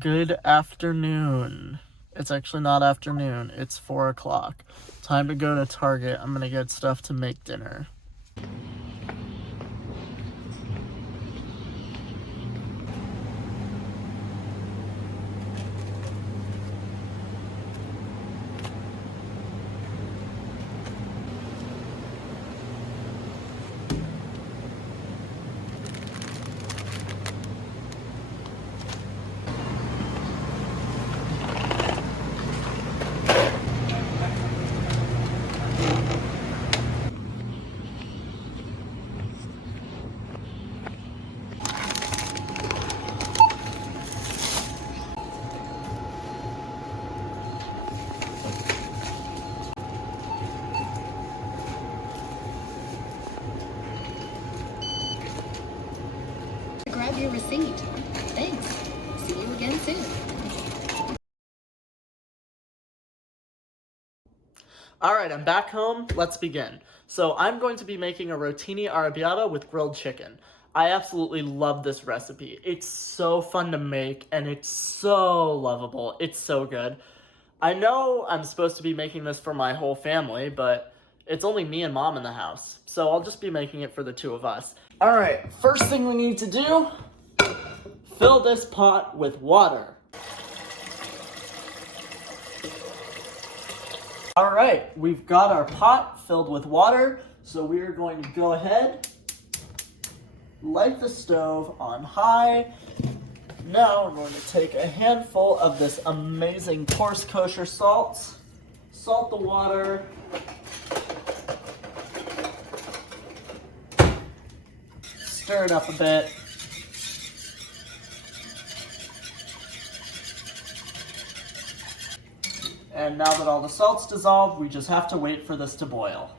Good afternoon. It's actually not afternoon, it's 4 o'clock. Time to go to Target. I'm gonna get stuff to make dinner. Grab your receipt. Thanks. See you again soon. Alright, I'm back home. Let's begin. So I'm going to be making a rotini arrabbiata with grilled chicken. I absolutely love this recipe. It's so fun to make and it's so lovable. It's so good. I know I'm supposed to be making this for my whole family, but it's only me and Mom in the house. So I'll just be making it for the two of us. Alright, first thing we need to do, fill this pot with water. Alright, we've got our pot filled with water, so we are going to go ahead, light the stove on high. Now we're going to take a handful of this amazing coarse kosher salt, salt the water, stir it up a bit. And now that all the salt's dissolved, we just have to wait for this to boil.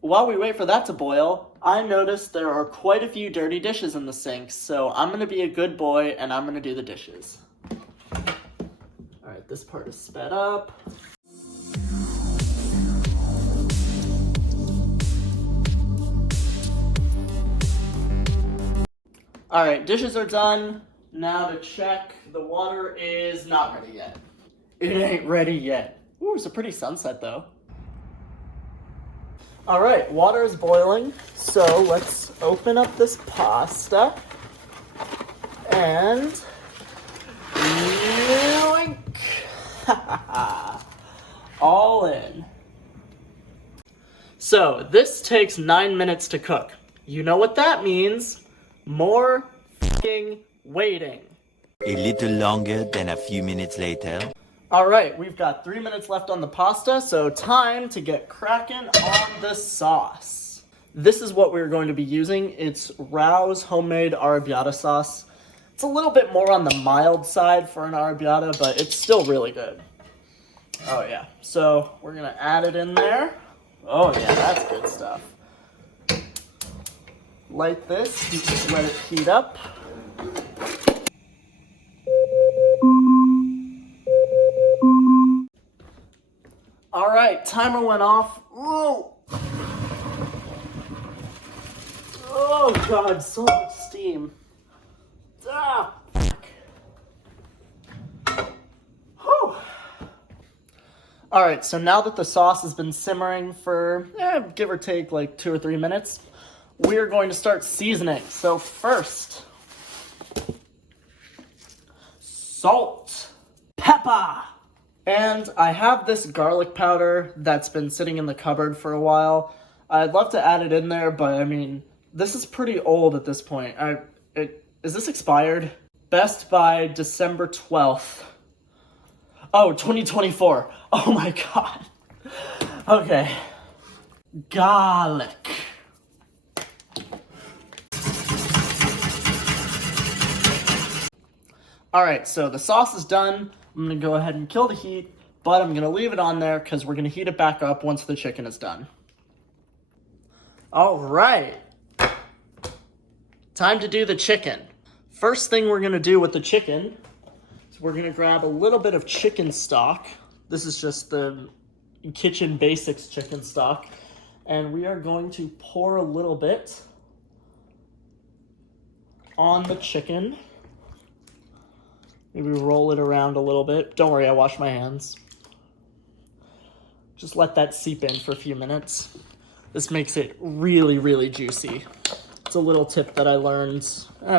While we wait for that to boil, I noticed there are quite a few dirty dishes in the sink, so I'm gonna be a good boy and I'm gonna do the dishes. Alright, this part is sped up. Alright, dishes are done. Now to check, the water is not ready yet. It ain't ready yet. Ooh, it's a pretty sunset though. Alright, water is boiling, so let's open up this pasta and yoink! All in. So this takes 9 minutes to cook. You know what that means? More f***ing waiting. A little longer than a few minutes later. Alright, we've got 3 minutes left on the pasta, so time to get cracking on the sauce. This is what we're going to be using. It's Reeves homemade arrabbiata sauce. It's a little bit more on the mild side for an arrabbiata, but it's still really good. Oh yeah, so we're gonna add it in there. Oh yeah, that's good stuff. Light this, let it heat up. Alright, timer went off. Whoa! Oh god, so much steam. Ah, fuck. Whew. Alright, so now that the sauce has been simmering for, give or take like 2 or 3 minutes, we're going to start seasoning. So first, salt, pepper. And I have this garlic powder that's been sitting in the cupboard for a while. I'd love to add it in there, but I mean, this is pretty old at this point. Is this expired? Best by December 12th. Oh, 2024. Oh my god. Okay. Garlic. Alright, so the sauce is done. I'm going to go ahead and kill the heat, but I'm going to leave it on there because we're going to heat it back up once the chicken is done. Alright. Time to do the chicken. First thing we're going to do with the chicken is we're going to grab a little bit of chicken stock. This is just the Kitchen Basics chicken stock. And we are going to pour a little bit on the chicken. Maybe roll it around a little bit. Don't worry, I washed my hands. Just let that seep in for a few minutes. This makes it really, really juicy. It's a little tip that I learned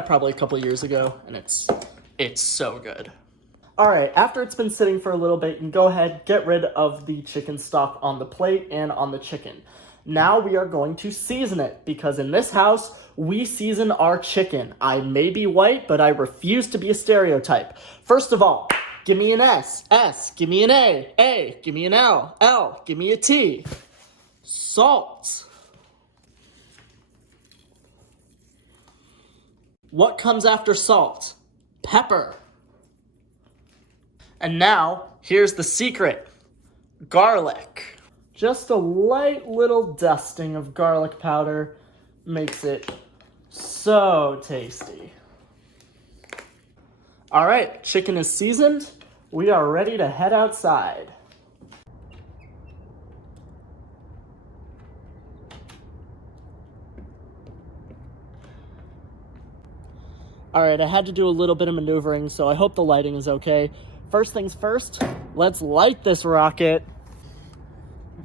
probably a couple years ago, and it's so good. All right, after it's been sitting for a little bit, you can go ahead, get rid of the chicken stock on the plate and on the chicken. Now we are going to season it, because in this house, we season our chicken. I may be white, but I refuse to be a stereotype. First of all, give me an S, give me an A, give me an L, give me a T. Salt. What comes after salt? Pepper. And now, here's the secret. Garlic. Just a light little dusting of garlic powder makes it so tasty. All right, chicken is seasoned. We are ready to head outside. All right, I had to do a little bit of maneuvering, so I hope the lighting is okay. First things first, let's light this rocket.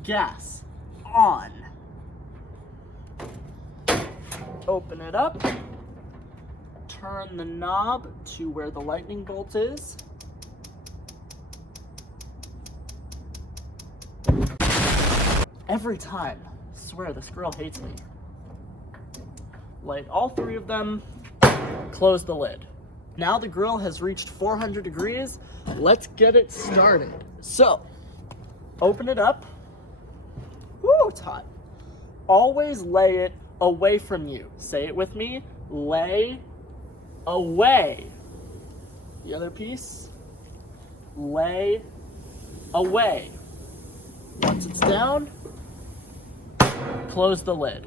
Gas on. Open it up. Turn the knob to where the lightning bolt is. Every time. I swear, this girl hates me. Light all three of them. Close the lid. Now the grill has reached 400 degrees. Let's get it started. So, open it up. Woo, it's hot. Always lay it away from you. Say it with me. Lay away. The other piece. Lay away. Once it's down, close the lid.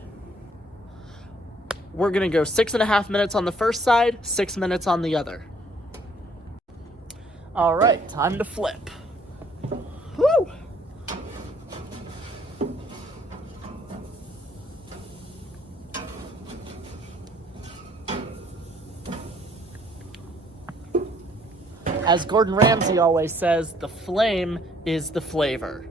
We're gonna go 6.5 minutes on the first side, 6 minutes on the other. All right, time to flip. Woo! As Gordon Ramsay always says, the flame is the flavor.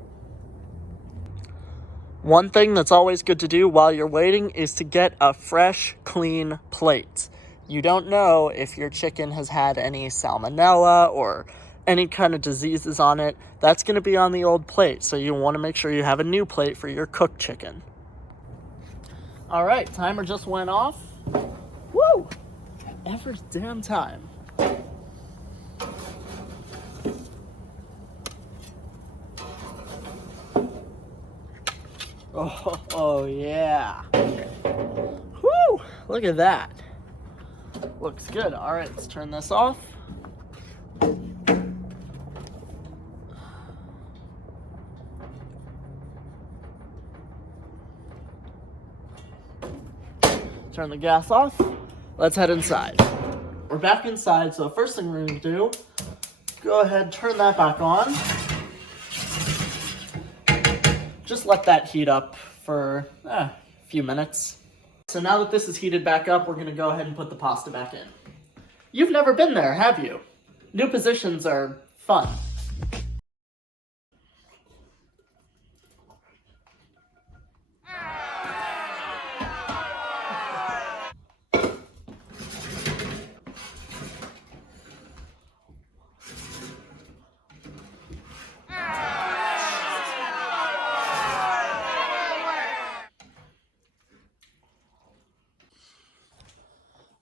One thing that's always good to do while you're waiting is to get a fresh, clean plate. You don't know if your chicken has had any salmonella or any kind of diseases on it. That's going to be on the old plate, so you want to make sure you have a new plate for your cooked chicken. All right, timer just went off. Woo! Every damn time. Oh yeah. Woo! Look at that. Looks good. All right, let's turn this off. Turn the gas off. Let's head inside. We're back inside, so first thing we're gonna do, go ahead, turn that back on. Just let that heat up for a few minutes. So now that this is heated back up, we're gonna go ahead and put the pasta back in. You've never been there, have you? New positions are fun.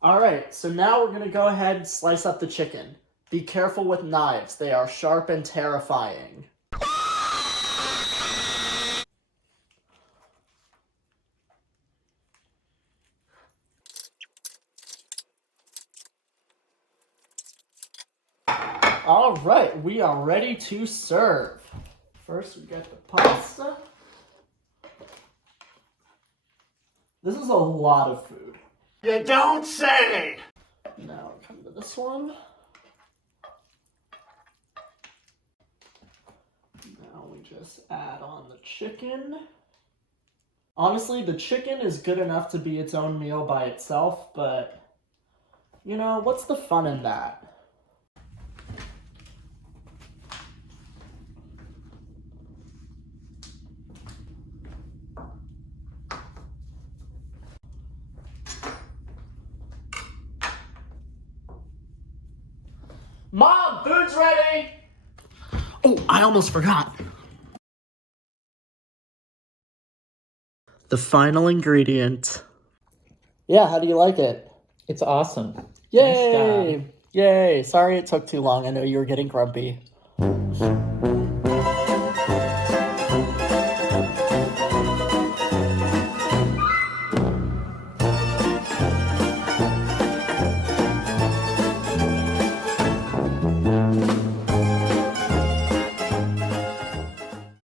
All right, so now we're gonna go ahead and slice up the chicken. Be careful with knives, they are sharp and terrifying. All right, we are ready to serve. First, we got the pasta. This is a lot of food. You don't say! Now come to this one. Now we just add on the chicken. Honestly, the chicken is good enough to be its own meal by itself, but, you know, what's the fun in that? Mom, food's ready! Oh, I almost forgot. The final ingredient. Yeah, how do you like it? It's awesome. Yay! Nice job. Yay! Sorry it took too long. I know you were getting grumpy.